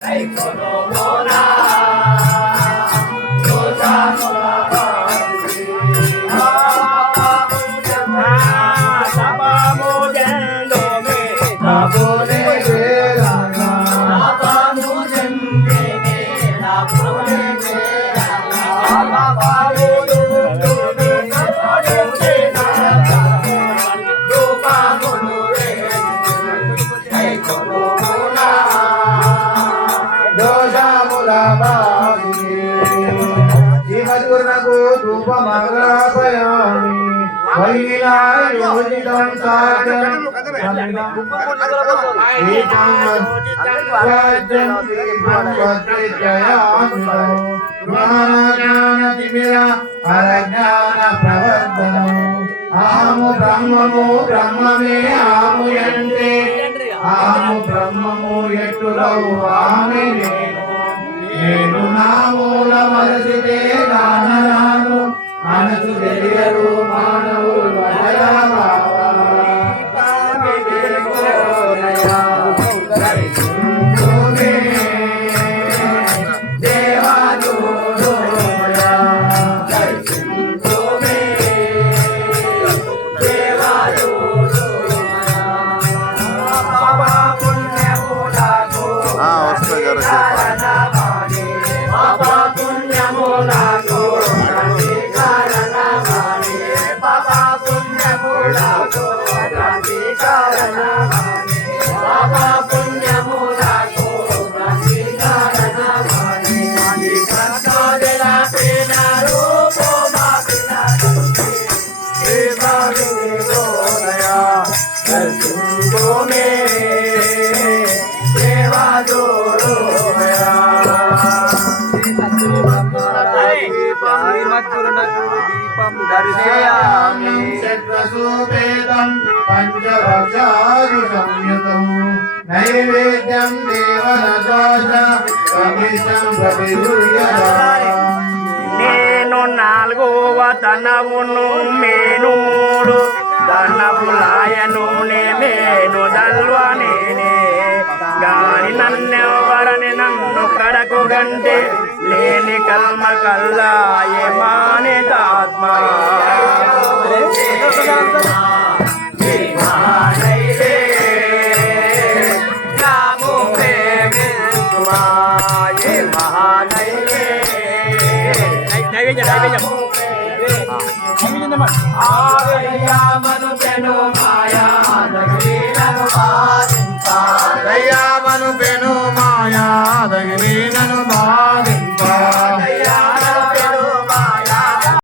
జీవదుర్నకు ధూపమగ్రాపయామి వైనాయోజితం సాగరం దీపం రాజ్యం దీపం వద్రిజయామిలో జ్ఞానతిమిర అరజ్ఞాన ప్రవర్తనం ఆము బ్రహ్మము బ్రహ్మమే ఆము అంటే ఆము బ్రహ్మము ఎట్టులో ఆమె నేను నేను నా మూల మరచితే దర్శయామి. చక్రసూపేదం పంచభక్షాది సంయుతం. నైవేద్యం కమిషం ప్రతిదుర్యదాం నేను నాలుగవ తనవును మేనూడు మేను దల్వ నేనే. గాని నన్నెవరని నన్ను కడకు గంటే లేని కల్మ కల్లాయ మానేతాత్మ. నైవేద్యం నైవేద్యం. మాయా